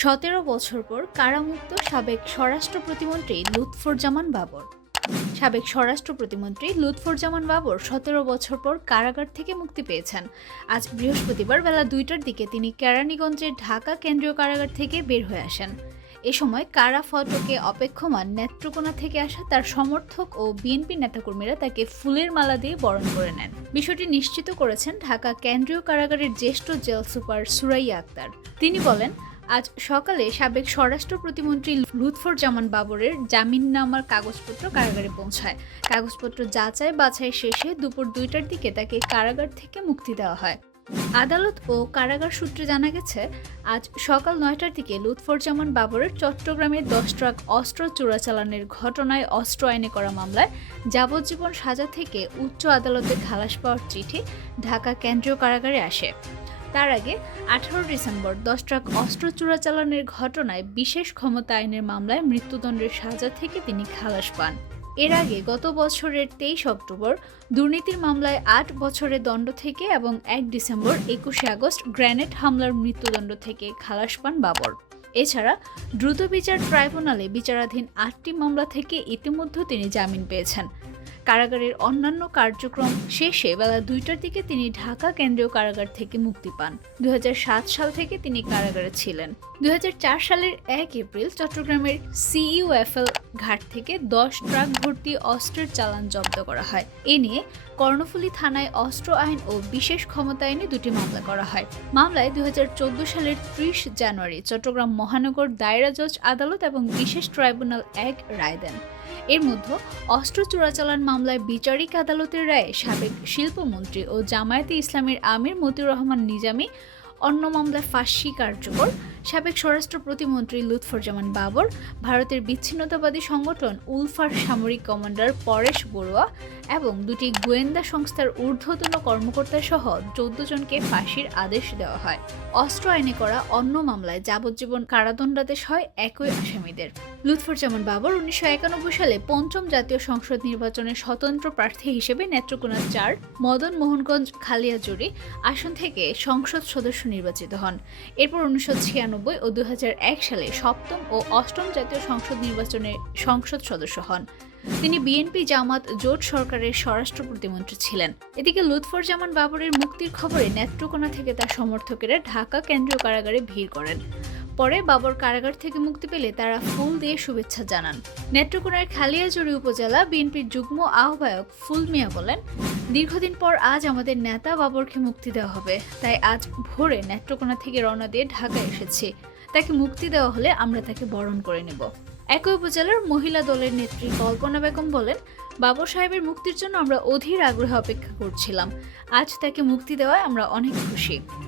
১৭ বছর পর কারামুক্ত সাবেক স্বরাষ্ট্র প্রতিমন্ত্রী লুৎফুজ্জামান বাবর। সাবেক স্বরাষ্ট্র প্রতিমন্ত্রী লুৎফুজ্জামান বাবর ১৭ বছর পর কারাগার থেকে মুক্তি পেয়েছেন। আজ বৃহস্পতিবার বেলা ২টার দিকে তিনি কেরানীগঞ্জের ঢাকা কেন্দ্রীয় কারাগার থেকে বের হয়ে আসেন। এ সময় কারা ফটকে অপেক্ষমান নেত্রকোনা থেকে আসা তার সমর্থক ও বিএনপি নেতাকর্মীরা তাকে ফুলের মালা দিয়ে বরণ করে নেন। বিষয়টি নিশ্চিত করেছেন ঢাকা কেন্দ্রীয় কারাগারের জ্যেষ্ঠ জেল সুপার সুরাইয়া আক্তার। তিনি বলেন, আজ সকালে সাবেক স্বরাষ্ট্র প্রতিমন্ত্রী লুৎফুজ্জামান বাবরের জামিননামার কাগজপত্র কারাগারে পৌঁছায়। কাগজপত্র যাচাই বাছাই শেষে দুপুর ২টার দিকে তাকে কারাগার থেকে মুক্তি দেওয়া হয়। আদালত ও কারাগার সূত্রে জানা গেছে, আজ সকাল ৯টার দিকে লুৎফুজ্জামান বাবরের চট্টগ্রামে ১০ ট্রাক অস্ত্র চোরাচালানের ঘটনায় অস্ত্র আইনে করা মামলায় যাবজ্জীবন সাজা থেকে উচ্চ আদালতে খালাস পাওয়ার চিঠি ঢাকা কেন্দ্রীয় কারাগারে আসে। তার আগে ১৮ ডিসেম্বর ১০ ট্রাক অস্ত্র চোরাচালানের ঘটনায় বিশেষ ক্ষমতা আইনের মামলায় মৃত্যুদণ্ডের সাজা থেকে তিনি খালাস পান। এর আগে গত বছরের ২৩ অক্টোবর দুর্নীতির মামলায় ৮ বছরের দণ্ড থেকে এবং ১ ডিসেম্বর ২১শে আগস্ট গ্রেনেড হামলার মৃত্যুদণ্ড থেকে খালাস পান বাবর। এছাড়া দ্রুত বিচার ট্রাইব্যুনালে বিচারাধীন ৮টি মামলা থেকে ইতিমধ্যে তিনি জামিন পেয়েছেন। কারাগারের অন্যান্য কার্যক্রম শেষে বেলা ২টার দিকে তিনি ঢাকা কেন্দ্রীয় কারাগার থেকে মুক্তি পান। ২০০৭ সাল থেকে তিনি কারাগারে ছিলেন। ২০০৪ সালের ১ এপ্রিল চট্টগ্রামের সিইউএফএল ঘাট থেকে ১০ ট্রাক ভর্তি অস্ত্রের চালান জব্দ করা হয়। এ নিয়ে কর্ণফুলী থানায় অস্ত্র আইন ও বিশেষ ক্ষমতা আইনে দুটি মামলা করা হয়। মামলায় ২০১৪ সালের ৩০ জানুয়ারি চট্টগ্রাম মহানগর দায়রা জজ আদালত এবং বিশেষ ট্রাইব্যুনাল ১ রায় দেন। এর মধ্যে অস্ত্র চোরাচালান মামলায় বিচারিক আদালতের রায়ে সাবেক শিল্পমন্ত্রী ও জামায়াতে ইসলামীর আমির মতিউর রহমান নিজামী, অন্য মামলায় ফাঁসি কার্যকর সাবেক স্বরাষ্ট্র প্রতিমন্ত্রী লুৎফুজ্জামান বাবর, ভারতের বিচ্ছিন্নতাবাদী সংগঠন উলফার সামরিক কমান্ডার পরেশ বড়ুয়া এবং দুটি গোয়েন্দা সংস্থার ঊর্ধ্বতন কর্মকর্তা সহ ১৪ জনকে ফাঁসির আদেশ দেওয়া হয়। অস্ত্র আইনে করা অন্য মামলায় যাবজ্জীবন কারাদণ্ডাদেশ হয় একই আসামিদের। লুৎফুজ্জামান বাবর ১৯৯১ সালে পঞ্চম জাতীয় সংসদ নির্বাচনে স্বতন্ত্র প্রার্থী হিসেবে নেত্রকোনা ৪ মদন মোহনগঞ্জ খালিয়াজুড়ি আসন থেকে সংসদ সদস্য নির্বাচিত হন। এরপর ১৯৯৬ ও ২০০১ সালে সপ্তম ও অষ্টম জাতীয় সংসদ নির্বাচনে সংসদ সদস্য হন। তিনি বিএনপি জামাত জোট সরকারের স্বরাষ্ট্র প্রতিমন্ত্রী ছিলেন। এদিকে লুৎফুজ্জামান বাবরের মুক্তির খবরে নেত্রকোনা থেকে তার সমর্থকেরা ঢাকা কেন্দ্রীয় কারাগারে ভিড় করেন। পরে বাবর কারাগার থেকে মুক্তি পেলে তারা ফুল দিয়ে শুভেচ্ছা জানান। নেত্রকোনার খালিয়াজুড়ি উপজেলা বিএনপির যুগ্ম আহ্বায়ক ফুল মিয়া বলেন, দীর্ঘদিন পর আজ আমাদের নেতা বাবরকে মুক্তি দেওয়া হবে, তাই আজ ভোরে নেত্রকোনা থেকে রওনা দিয়ে ঢাকায় এসেছি। তাকে মুক্তি দেওয়া হলে আমরা তাকে বরণ করে নেব। একই উপজেলার মহিলা দলের নেত্রী কল্পনা বেগম বলেন, বাবর সাহেবের মুক্তির জন্য আমরা অধীর আগ্রহে অপেক্ষা করছিলাম। আজ তাকে মুক্তি দেওয়ায় আমরা অনেক খুশি।